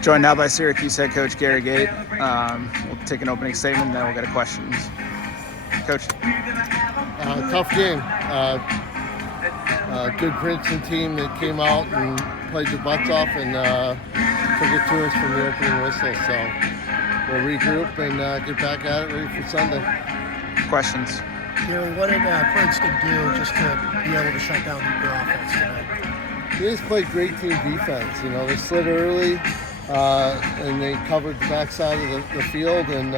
Joined now by Syracuse head coach Gary Gait. We'll take an opening statement, and then we'll get to questions. Coach. Tough game. Good Princeton team that came out and played their butts off and took it to us from the opening whistle. So we'll regroup and get back at it, ready for Sunday. Questions. Gary, what did Princeton do just to be able to shut down your offense tonight? They just played great team defense. You know, they slid early and they covered the backside of the field, and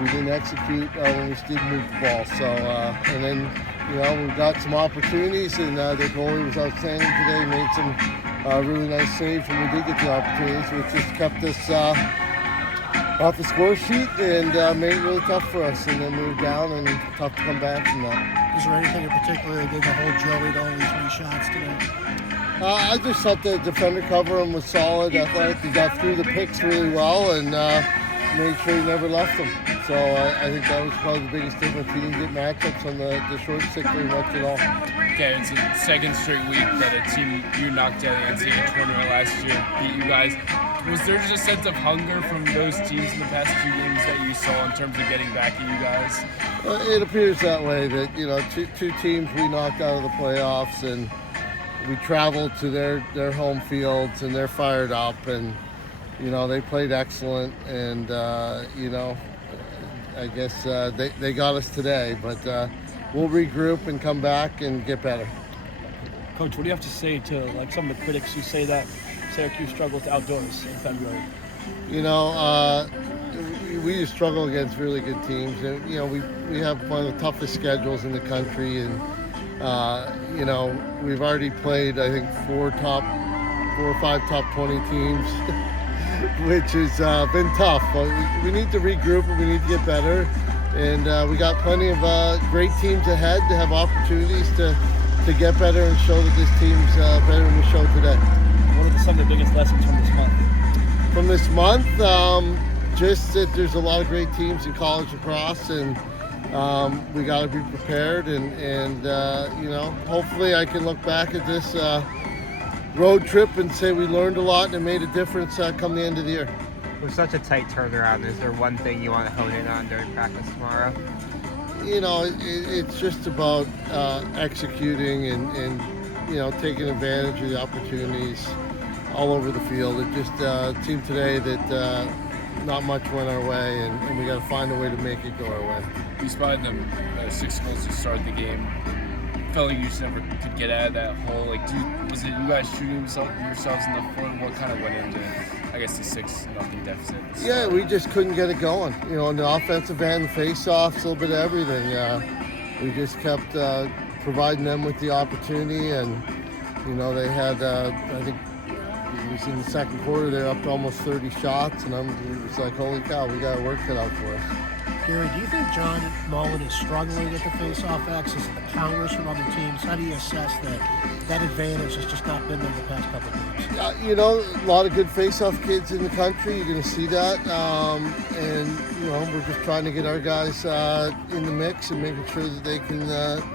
we didn't execute when we did move the ball. So, and then, you know, we got some opportunities, and their goalie was outstanding today. Made some really nice saves when we did get the opportunities, which just kept us off the score sheet and made it really tough for us. And then we were down, and tough to come back from that. Is there anything in particular that did the whole Joey to only 3 shots today? I just thought the defender cover him was solid. I thought he got through the picks really well and made sure he never left them. So I think that was probably the biggest difference. He didn't get matchups on the short stick very much at all. Okay, it's the second straight week that a team you knocked out of the NCAA tournament last year beat you guys. Was there just a sense of hunger from those teams in the past 2 games that you saw in terms of getting back at you guys? It appears that way, that, you know, two teams we knocked out of the playoffs, and we traveled to their home fields, and they're fired up, and, you know, they played excellent, and, you know, I guess they got us today, but we'll regroup and come back and get better. Coach, what do you have to say to like some of the critics who say that Syracuse struggles outdoors in February? You know, we just struggle against really good teams, and, you know, we have one of the toughest schedules in the country, and you know, we've already played, I think, 4 or 5 top 20 teams, which has been tough. But we need to regroup, and we need to get better. And we got plenty of great teams ahead to have opportunities to get better and show that this team's better than we showed today. What are some of the biggest lessons from this month? From this month, just that there's a lot of great teams in college lacrosse, and we got to be prepared, and you know, hopefully I can look back at this road trip and say we learned a lot and it made a difference come the end of the year. With such a tight turnaround, is there one thing you want to hone in on during practice tomorrow? You know, it's just about executing and you know, taking advantage of the opportunities all over the field. It just a team today that not much went our way, and we got to find a way to make it go our way. You spotted them 6 goals to start the game. Felt like you just never could get out of that hole. Like, was it you guys shooting yourselves in the foot? What kind of went into, I guess, the 6-0 deficit? Yeah, we just couldn't get it going. You know, in the offensive end, the face-offs, a little bit of everything. We just kept providing them with the opportunity, and, you know, they had, I think, it was in the second quarter, they're up to almost 30 shots, and it was like, holy cow, we got work cut out for us. Gary, do you think John Mullen is struggling with the face-off X? Is it the counters from other teams? How do you assess that advantage has just not been there the past couple of games? You know, a lot of good face-off kids in the country. You're going to see that. And, you know, we're just trying to get our guys in the mix and making sure that they can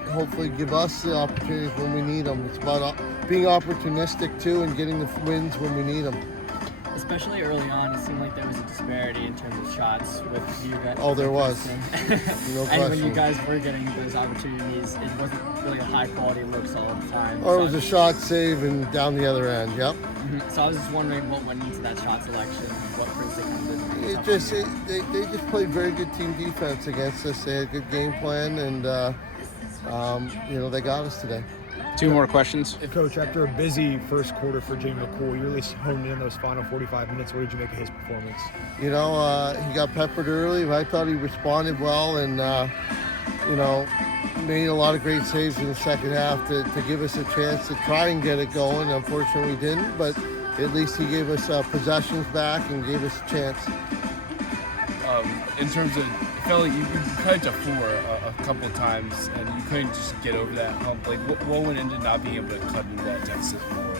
hopefully give us the opportunities when we need them. It's about being opportunistic, too, and getting the wins when we need them. Especially early on, it seemed like there was a disparity in terms of shots with you guys. Oh, there was. No and question. when you guys were getting those opportunities, it wasn't really a high-quality looks all the time. Or it was a shot save and down the other end, yep. Mm-hmm. So I was just wondering what went into that shot selection, what Princeton kind of did. They just played very good team defense against us. They had a good game plan, and you know, they got us today. 2 more questions. Coach, after a busy first quarter for Jamie McCool, you really honed in those final 45 minutes. What did you make of his performance? You know, he got peppered early, but I thought he responded well, and you know, made a lot of great saves in the second half to give us a chance to try and get it going. Unfortunately, we didn't, but at least he gave us possessions back and gave us a chance. In terms of, it felt like you cut it to 4 a couple of times, and you couldn't just get over that hump. Like, what went into not being able to cut into that deficit more?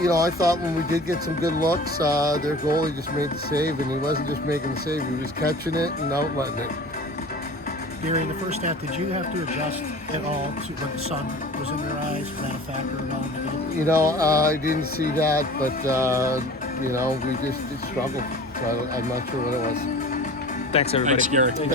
You know, I thought when we did get some good looks, their goalie just made the save, and he wasn't just making the save, he was catching it and outletting it. Gary, in the first half, did you have to adjust at all to when the sun was in your eyes? Was that a factor at all in the game? You know, I didn't see that, but you know, we just struggled. So I'm not sure what it was. Thanks, everybody. Thanks, Gary. Thanks.